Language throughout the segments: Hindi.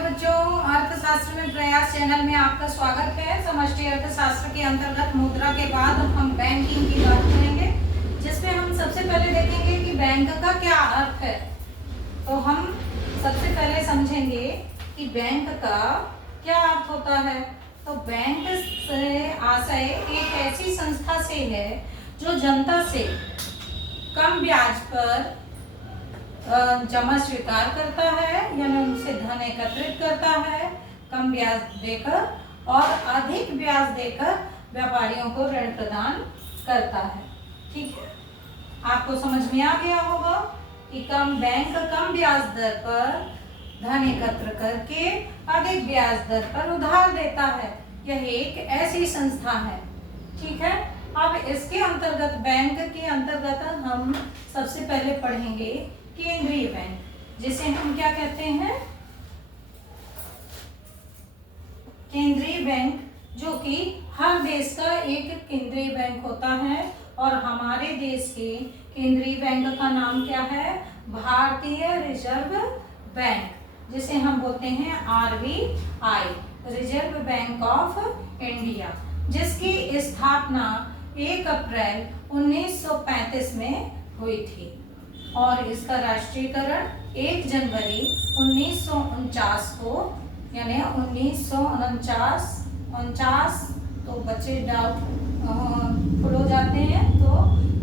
हेलो बच्चों, अर्थशास्त्र में प्रयास चैनल में आपका स्वागत है। समष्टि अर्थशास्त्र के अंतर्गत मुद्रा के बाद हम बैंकिंग की बात करेंगे, जिसमें हम सबसे पहले देखेंगे कि बैंक का क्या अर्थ है। तो हम सबसे पहले समझेंगे कि बैंक का क्या अर्थ होता है। तो बैंक से आशय एक ऐसी संस्था से है जो जनता से कम ब्याज पर जमा स्वीकार करता है, यानी उनसे धन एकत्रित करता है कम ब्याज देकर, और अधिक ब्याज देकर व्यापारियों को ऋण प्रदान करता है। ठीक है, आपको समझ में आ गया होगा कि बैंक कम ब्याज दर पर धन एकत्र करके अधिक ब्याज दर पर उधार देता है। यह एक ऐसी संस्था है। ठीक है, अब इसके अंतर्गत बैंक के अंतर्गत हम सबसे पहले पढ़ेंगे केंद्रीय बैंक, जिसे हम क्या कहते हैं, केंद्रीय बैंक, जो कि हर देश का एक केंद्रीय बैंक होता है। और हमारे देश के केंद्रीय बैंक का नाम क्या है? भारतीय रिजर्व बैंक, जिसे हम बोलते हैं RBI, reserve bank of India, जिसकी स्थापना 1 अप्रैल 1935 में हुई थी और इसका राष्ट्रीयकरण 1 जनवरी 1949 को, यानी 1949 तो बच्चे डाउट फुल हो जाते हैं, तो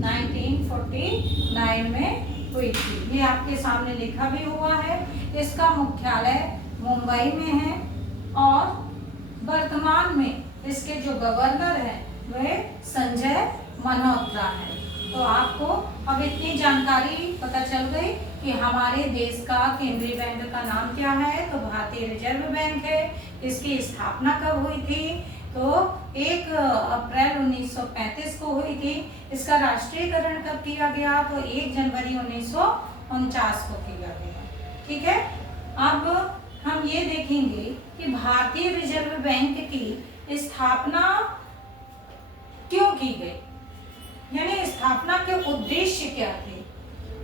1949 में हुई थी। ये आपके सामने लिखा भी हुआ है। इसका मुख्यालय मुंबई में है और वर्तमान में इसके जो गवर्नर हैं वे संजय मल्होत्रा हैं। तो आपको अब इतनी जानकारी पता चल गई कि हमारे देश का केंद्रीय बैंक का नाम क्या है। तो भारतीय रिजर्व बैंक है। इसकी स्थापना कब हुई थी? तो 1 अप्रैल 1935 को हुई थी। इसका राष्ट्रीयकरण कब किया गया? तो 1 जनवरी 1949 को किया गया। ठीक है, अब हम ये देखेंगे कि भारतीय रिजर्व बैंक की स्थापना क्यों की गई, यानी स्थापना के उद्देश्य क्या थे।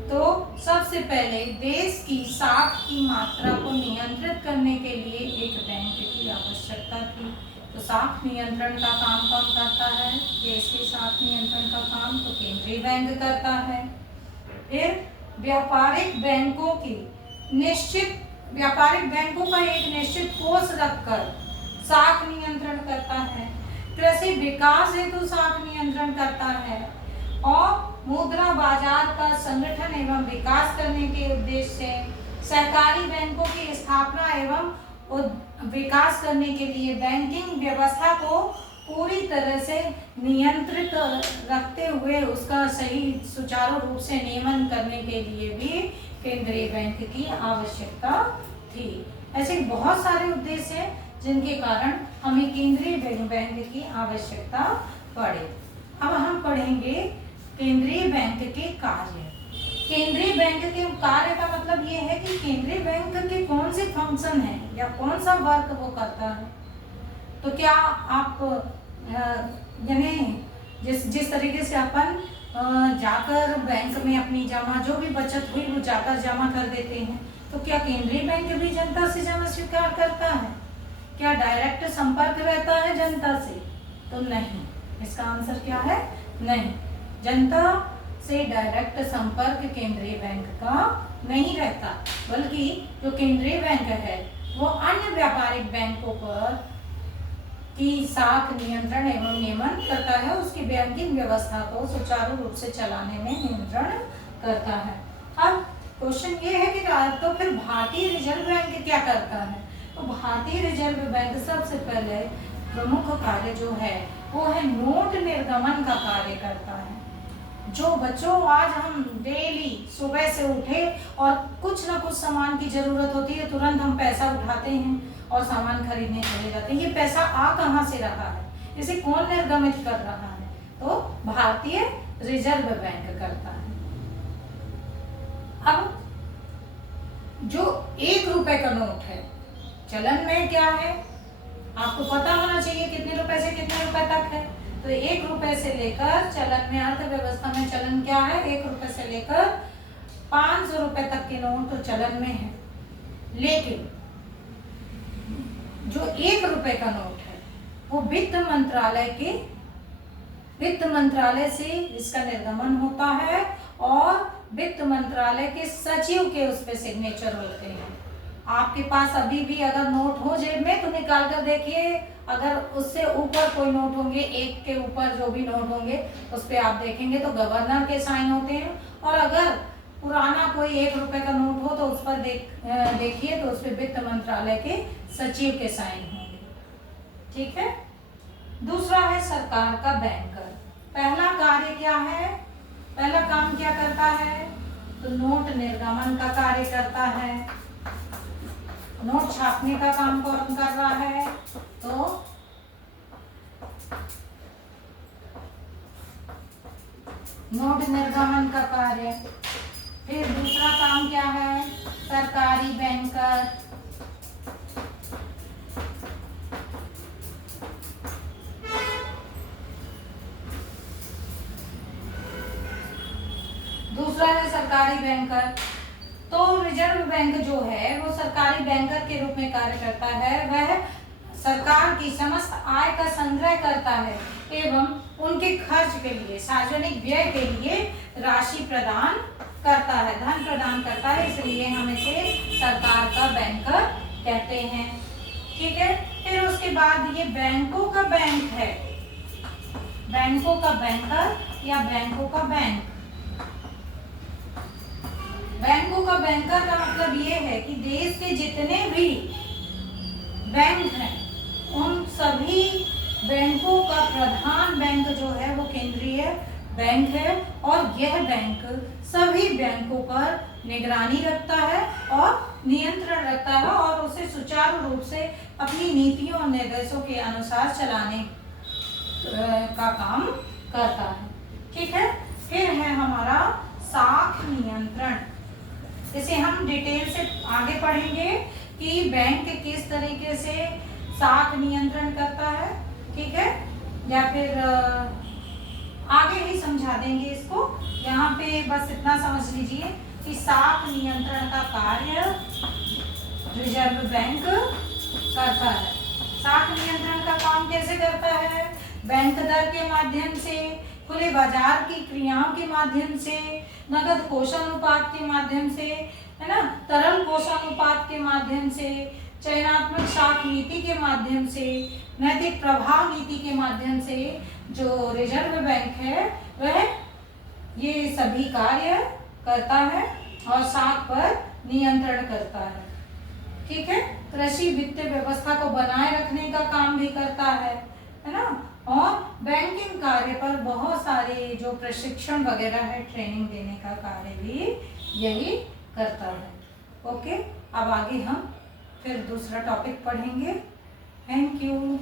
तो सबसे पहले देश की साख की मात्रा को नियंत्रित करने के लिए एक बैंक की आवश्यकता थी। तो साख नियंत्रण का काम कौन करता है? देश के साख नियंत्रण का काम तो केंद्रीय बैंक करता है। फिर व्यापारिक बैंकों का एक निश्चित कोष रखकर साख नियंत्रण करता है। कृषि विकास हेतु साख नियंत्रण करता है और मुद्रा बाजार का संगठन एवं विकास करने के उद्देश्य से सहकारी बैंकों की स्थापना एवं विकास करने के लिए बैंकिंग व्यवस्था को पूरी तरह से नियंत्रित रखते हुए उसका सही सुचारू रूप से नियमन करने के लिए भी केंद्रीय बैंक की आवश्यकता थी। ऐसे बहुत सारे उद्देश्य हैं जिनके कारण हमें केंद्रीय बैंक की आवश्यकता पड़े। अब हम पढ़ेंगे केंद्रीय बैंक के कार्य। केंद्रीय बैंक के कार्य का मतलब ये है कि केंद्रीय बैंक के कौन से फंक्शन है या कौन सा वर्क वो करता है। तो क्या आप यानी जिस तरीके से अपन जाकर बैंक में अपनी जमा जो भी बचत हुई वो जाकर जमा कर देते हैं, तो क्या केंद्रीय बैंक भी जनता से जमा स्वीकार करता है? क्या डायरेक्ट संपर्क रहता है जनता से? तो नहीं, इसका आंसर क्या है? नहीं, जनता से डायरेक्ट संपर्क केंद्रीय बैंक का नहीं रहता, बल्कि जो केंद्रीय बैंक है वो अन्य व्यापारिक बैंकों पर की साख नियंत्रण एवं नियमन करता है, उसकी बैंकिंग व्यवस्था को सुचारू रूप से चलाने में नियंत्रण करता है। अब क्वेश्चन ये है कि तो फिर भारतीय रिजर्व बैंक क्या करता है? तो भारतीय रिजर्व बैंक सबसे पहले प्रमुख कार्य जो है वो है नोट निर्गमन का कार्य करता है। जो बच्चों आज हम डेली सुबह से उठे और कुछ ना कुछ सामान की जरूरत होती है, तुरंत हम पैसा उठाते हैं और सामान खरीदने चले जाते हैं। ये पैसा आ कहाँ से रहा है? इसे कौन निर्गमित कर रहा है? तो भारतीय रिजर्व बैंक करता है। अब जो 1 रुपए का नोट है, चलन में क्या है आपको पता होना चाहिए, कितने रुपए से कितने रुपए तक है। तो 1 रुपए से लेकर चलन में, अर्थव्यवस्था में चलन क्या है, 1 रुपए से लेकर 500 रुपए तक के नोट तो चलन में है। लेकिन 1 रुपए का नोट है वो वित्त मंत्रालय से इसका निर्गमन होता है और वित्त मंत्रालय के सचिव के उस पे सिग्नेचर होते हैं। आपके पास अभी भी अगर नोट हो जेब में तो निकाल कर देखिए, अगर उससे ऊपर कोई नोट होंगे, 1 के ऊपर जो भी नोट होंगे उस पे आप देखेंगे तो गवर्नर के साइन होते हैं। और अगर पुराना कोई 1 रुपए का नोट हो तो उस पर देखिए तो उस पर वित्त मंत्रालय के सचिव के साइन होंगे। ठीक है। दूसरा है सरकार का बैंकर। पहला कार्य क्या है, पहला काम क्या करता है, तो नोट निर्गमन का कार्य करता है। नोट छापने का काम कौन कर रहा है, तो नोट निर्गमन का कार्य। फिर दूसरा काम क्या है, सरकारी बैंकर। दूसरा है सरकारी बैंकर। तो रिजर्व बैंक जो है वो सरकारी बैंकर के रूप में कार्य करता है। वह सरकार की समस्त आय का संग्रह करता है एवं उनके खर्च के लिए, सार्वजनिक व्यय के लिए राशि प्रदान करता है, धन प्रदान करता है, इसलिए हम इसे सरकार का बैंकर कहते हैं। ठीक है। फिर उसके बाद ये बैंकों का बैंक है, बैंकों का बैंकर या बैंकों का बैंक। बैंकों का बैंकर का मतलब ये है कि देश के जितने भी बैंक हैं उन सभी बैंकों का प्रधान बैंक जो है वो केंद्रीय बैंक है और यह बैंक सभी बैंकों पर निगरानी रखता है और नियंत्रण रखता है और उसे सुचारू रूप से अपनी नीतियों और निर्देशों के अनुसार चलाने का काम करता है। ठीक है। फिर है हमारा साख नियंत्रण। इसे हम डिटेल से आगे पढ़ेंगे कि बैंक किस तरीके से साख नियंत्रण करता है। ठीक है। या फिर आगे ही समझा देंगे इसको। यहाँ पे बस इतना समझ लीजिए कि साख नियंत्रण का कार्य रिजर्व बैंक करता है। साख नियंत्रण का काम कैसे करता है, बैंक दर के माध्यम से, खुले बाजार की क्रियाओं के माध्यम से, नगद कोष अनुपात के माध्यम से, है ना, तरल कोष अनुपात के माध्यम से, चयनात्मक साख नीति के माध्यम से, नैतिक प्रभाव नीति के माध्यम से जो रिजर्व बैंक है वह ये सभी कार्य करता है और साख पर नियंत्रण करता है। ठीक है। कृषि वित्तीय व्यवस्था को बनाए रखने का काम भी करता है ना, और बैंकिंग कार्य पर बहुत सारे जो प्रशिक्षण वगैरह है, ट्रेनिंग देने का कार्य भी यही करता है। ओके। अब आगे हम फिर दूसरा टॉपिक पढ़ेंगे। Thank you.